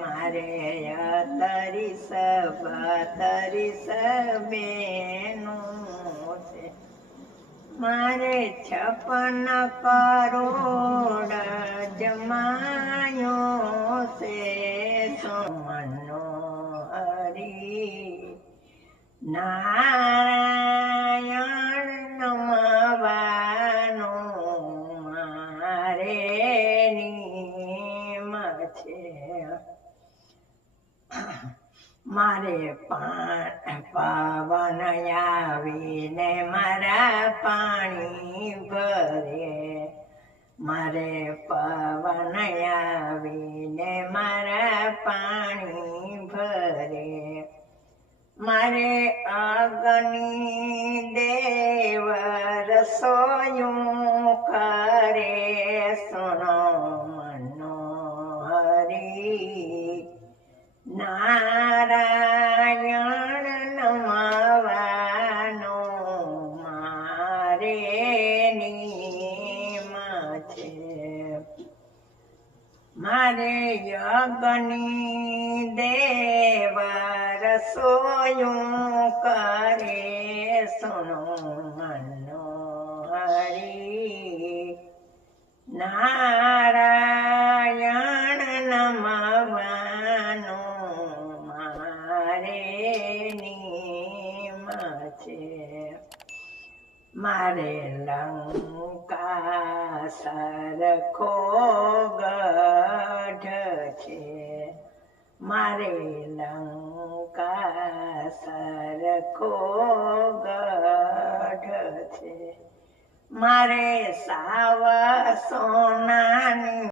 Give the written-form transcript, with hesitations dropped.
મારે 32 બેનું છે, મારે 56 કરોડ જમાયો છે, સોમનો હરી નારાયણ નમવાનો મારે નિયમ છે, મારે પવન આવીને મારા પાણી ભરે, મારે પવન આવીને મારા પાણી ભરે, મારે અગ્નિ દેવ રસોયું કરે, સુનો મનોહરી નારાયણ નમવાનો મારે નિયમ છે, મારે અગ્નિ દેવ રસોયું કરે, સુનો મનોહરી નારાયણ નમવાનો મારે નિયમ છે, મારે લંકા સરખો ગઢ છે, મારે લંકા સરખો ગઢ છે, મારે સાવ સોનાની